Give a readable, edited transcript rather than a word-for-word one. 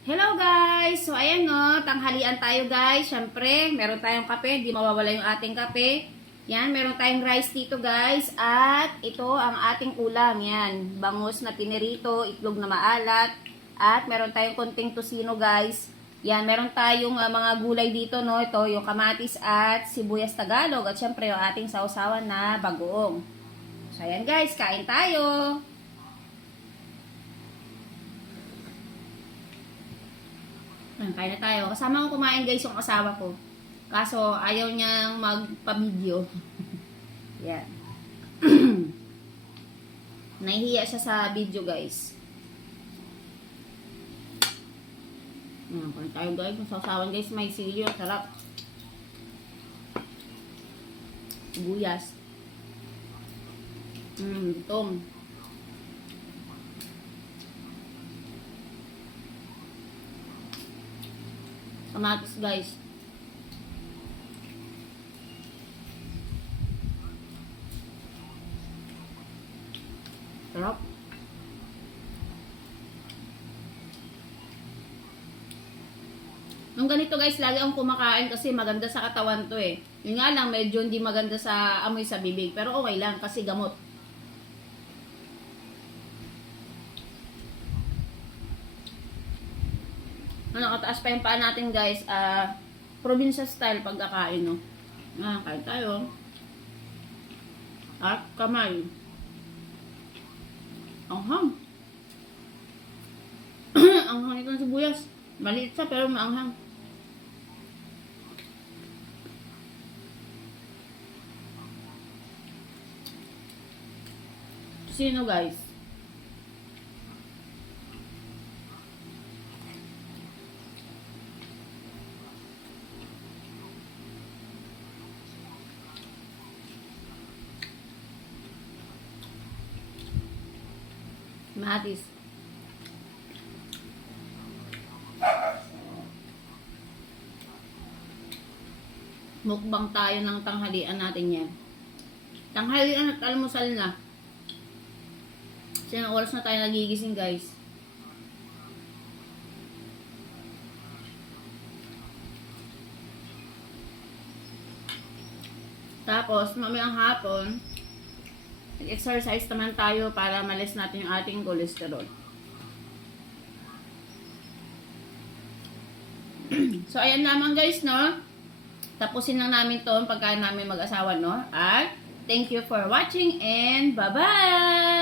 Hello guys! So ayan no, tanghalian tayo guys. Syempre, meron tayong kape, di mawawala yung ating kape. Yan, meron tayong rice dito guys. At ito ang ating ulam. Yan, bangus na pinirito, itlog na maalat. At meron tayong konting tosino guys. Yan, meron tayong mga gulay dito no. Ito yung kamatis at sibuyas Tagalog. At syempre yung ating sausawan na bagoong. So ayan guys, kain tayo! Kain na tayo. Kasama ko kumain guys yung asawa ko. Kaso ayaw niyang magpa-video. Yan. Nahihiya siya sa video guys. Kain tayo guys. Yung sausawan guys may sili. Sarap. Sibuyas. Itong. Kamatis guys. Sarap. Yung ganito guys, lagi akong kumakain kasi maganda sa katawan to eh. Yun nga lang, medyo hindi maganda sa amoy sa bibig. Pero okay lang kasi gamot. Nakataas pa yung paa natin guys. Probinsya style pagkakain no. Kain tayo. At kamay. Anghang. Anghang ito ng sibuyas. Maliit siya pero maanghang. Sino guys? Matis. Mukbang tayo ng tanghalian natin yan. Tanghalian at almusal na. Kasi oras na tayo nagigising guys. Tapos, mamayang hapon, exercise naman tayo para malis natin yung ating cholesterol. So, ayan naman guys, no? Tapusin lang namin to pagkain namin mag-asawa, no? At, thank you for watching and bye-bye!